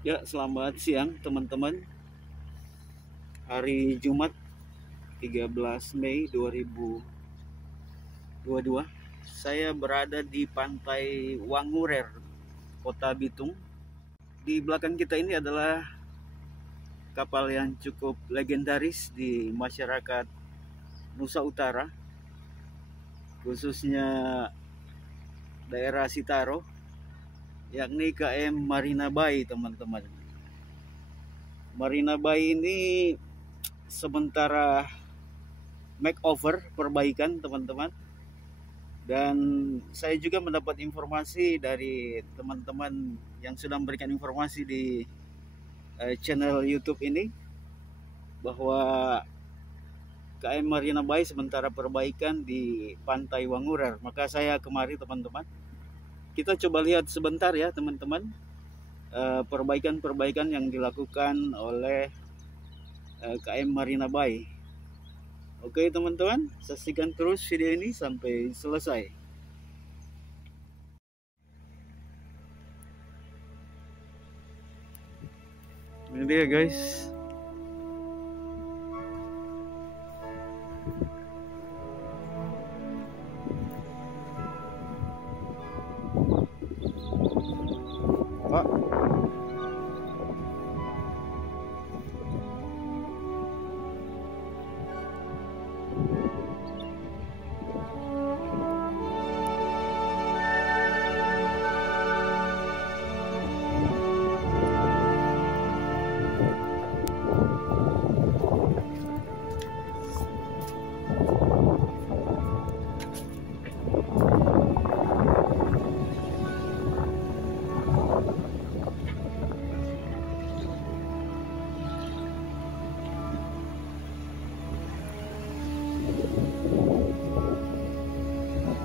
Ya, selamat siang teman-teman. Hari Jumat 13 Mei 2022. Saya berada di Pantai Wangurer, Kota Bitung. Di belakang kita ini adalah kapal yang cukup legendaris di masyarakat Nusa Utara, khususnya daerah Sitaro, yakni KM Marina Bay, teman-teman. Marina Bay ini sementara makeover, perbaikan, teman-teman. Dan saya juga mendapat informasi dari teman-teman yang sudah memberikan informasi di channel YouTube ini bahwa KM Marina Bay sementara perbaikan di Pantai Wangurer. Maka saya kemari, teman-teman. Kita coba lihat sebentar ya, teman-teman, perbaikan-perbaikan yang dilakukan oleh KM Marina Bay. Oke, teman-teman, saksikan terus video ini sampai selesai. Ini dia, guys. Pak,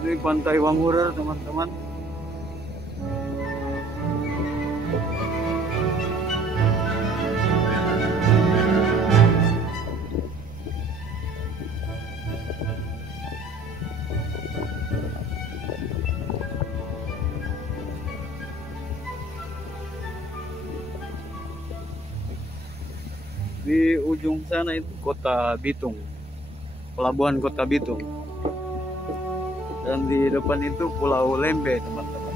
ini Pantai Wangurer, teman-teman. Di ujung sana itu Kota Bitung, pelabuhan Kota Bitung. Dan di depan itu Pulau Lembe, teman-teman.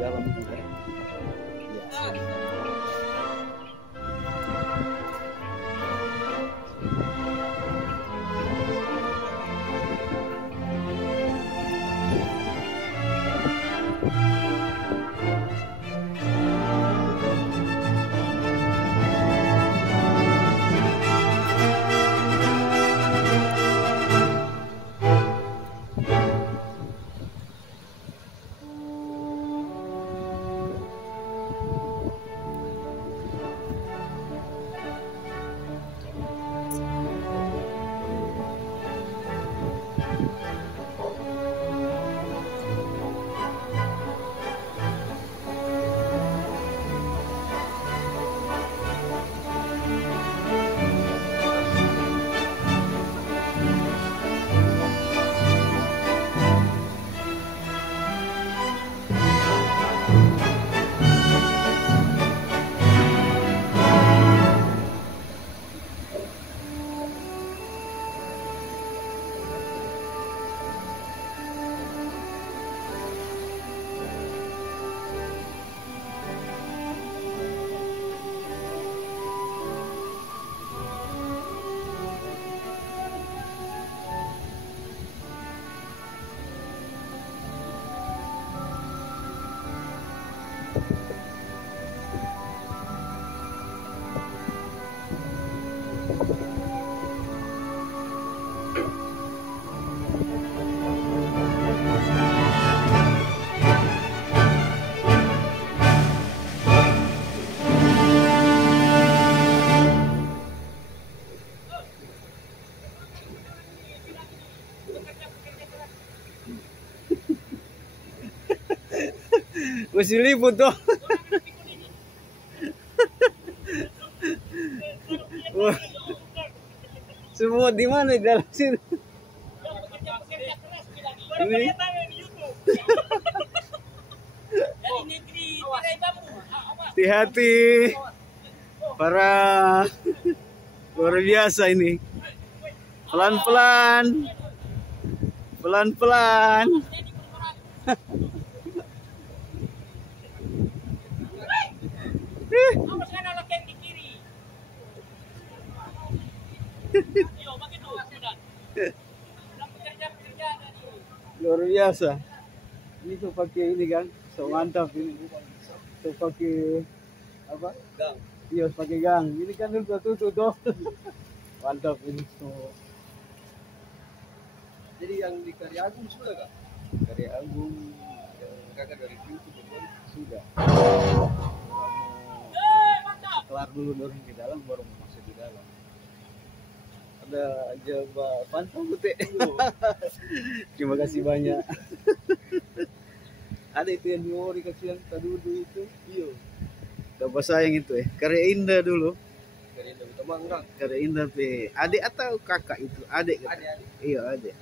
Dalam juga. Ya. Masih libut tuh. Wah. Semua di mana di dalam sini? Ini. Hati-hati para luar biasa ini. Pelan-pelan. Pelan-pelan. Luar biasa. Ini tuh pakai ini kan, so mantap ini. Tuh pakai apa? Gang. Iya, pakai gang. Ini kan udah tutup tuh. Mantap ini tuh. Jadi yang di Karya Agung sudah kak? Karya Agung Kakak dari YouTube sudah. Kelar dulu dorong ke dalam baru masuk di dalam. Ada coba pantau putih. Terima kasih banyak. Ada itu yang memori kasihan Tadudu itu. Iya. Bapak sayang itu Karya Indah dulu. Karya Indah Utamanggang. Karya Indah pe. Adik atau kakak itu? Adik. Adik. Iya adik.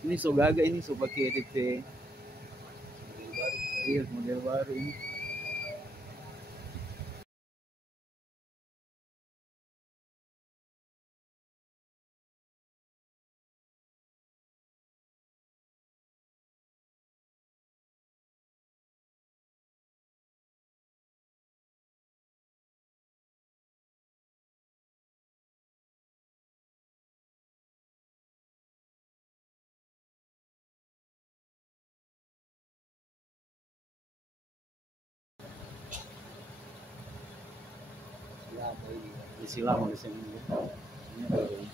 Ini so gaga ini so pakai DP. Model baru. Iya, model baru ini. Lama ini. Isi lama di sini. Ini baru.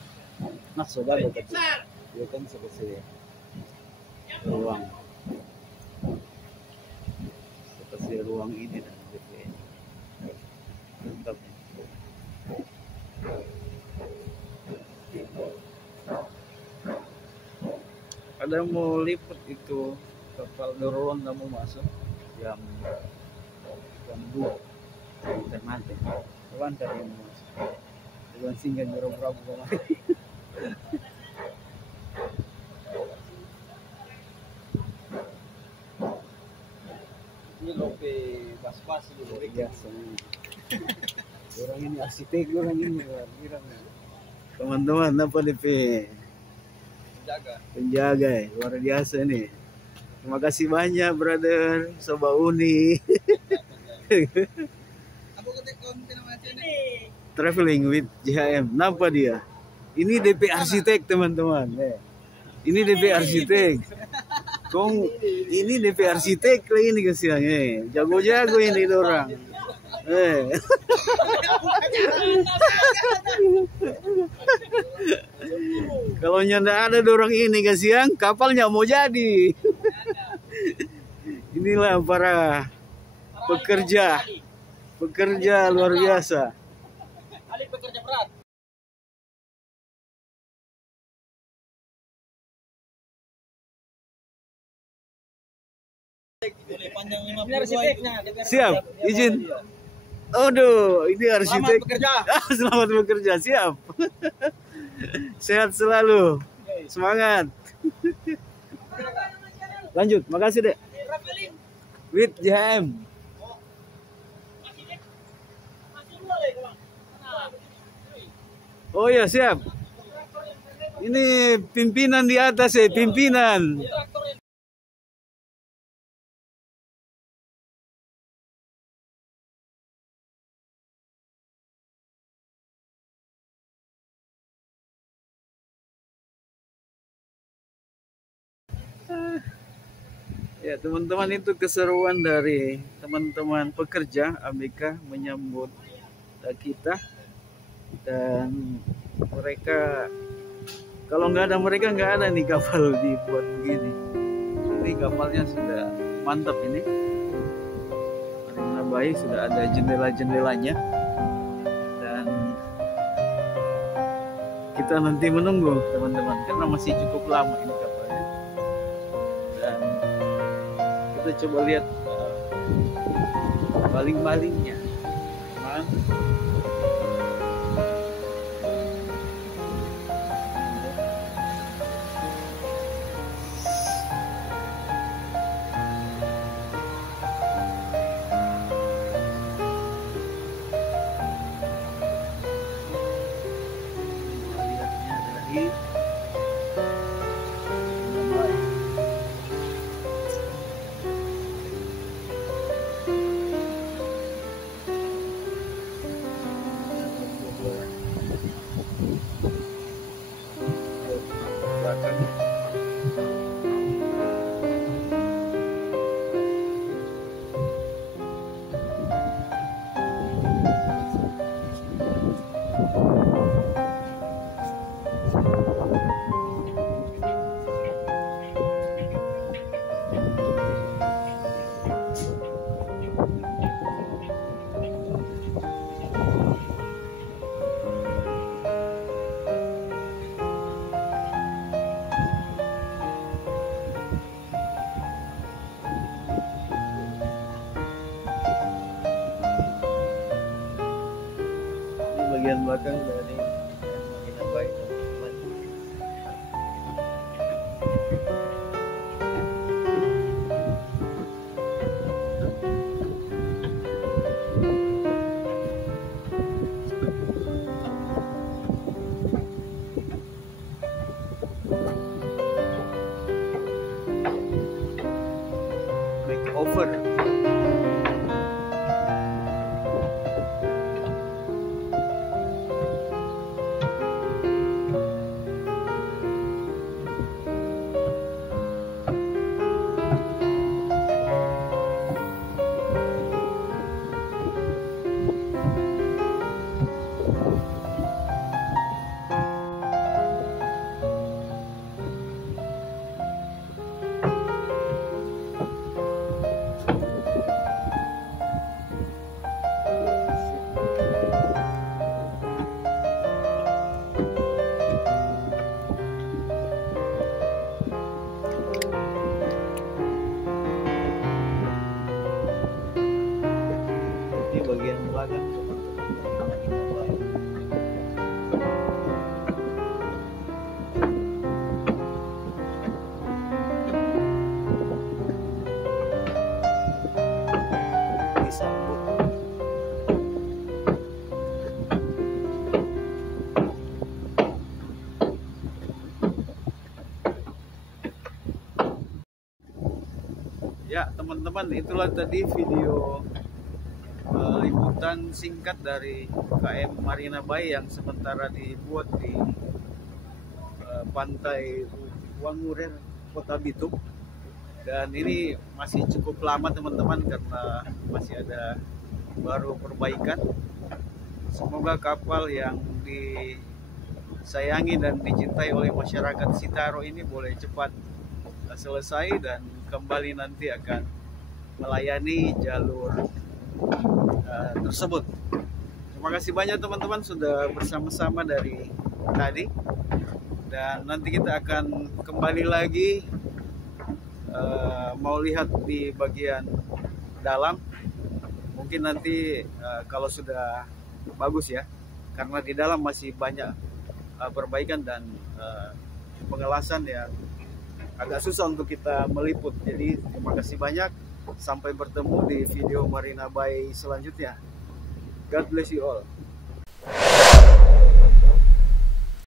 Nah, so gaga tapi. Dia kan seperti ruang. Seperti ruang ini dan DP. Mantap. Ada yang mau lipat itu kapal Dorong nggak mau masuk jam 2 nanti kawan dari yang mau masuk dengan singgah berapa kemarin. Ini lope bas-bas ini lope. Biasa orang ini arsitek orang ini kira teman-teman apa DP Jaga. penjaga ya, luar biasa nih. Terima kasih banyak brother Soba Uni. Apa konten macam ini? Traveling with JHM. Nampak dia? Ini DP arsitek teman-teman. Ini DP arsitek. Kong ini DP arsitek lagi nih kesian. Jago-jago ini orang. Kalau nyanda ada dorong ini kasihan, kapalnya mau jadi. Inilah para pekerja luar biasa. Ali pekerja berat. Panjang 52. Siap, izin. Aduh, ini arsitek. Selamat bekerja. Selamat bekerja, siap. Sehat selalu. Semangat. Lanjut, makasih dek. With JHM. Oh ya, siap. Ini pimpinan di atas ya, pimpinan. Ya teman-teman, itu keseruan dari teman-teman pekerja ABK menyambut kita, dan mereka kalau nggak ada mereka nggak ada nih kapal dibuat begini. Jadi kapalnya sudah mantap ini, karena baik sudah ada jendela-jendelanya, dan kita nanti menunggu teman-teman karena masih cukup lama ini kapalnya. Dan kita coba lihat baling-balingnya. Bagian belakang dari Marina Bay. Ya teman-teman, itulah tadi video liputan singkat dari KM Marina Bay yang sementara dibuat di pantai Wangurer, Kota Bitung. Dan ini masih cukup lama teman-teman karena masih ada baru perbaikan. Semoga kapal yang disayangi dan dicintai oleh masyarakat Sitaro ini boleh cepat selesai dan kembali nanti akan melayani jalur tersebut. Terima kasih banyak teman-teman sudah bersama-sama dari tadi, dan nanti kita akan kembali lagi mau lihat di bagian dalam. Mungkin nanti kalau sudah bagus ya, karena di dalam masih banyak perbaikan dan pengelasan ya, agak susah untuk kita meliput. Jadi terima kasih banyak, sampai bertemu di video Marina Bay selanjutnya. God bless you all.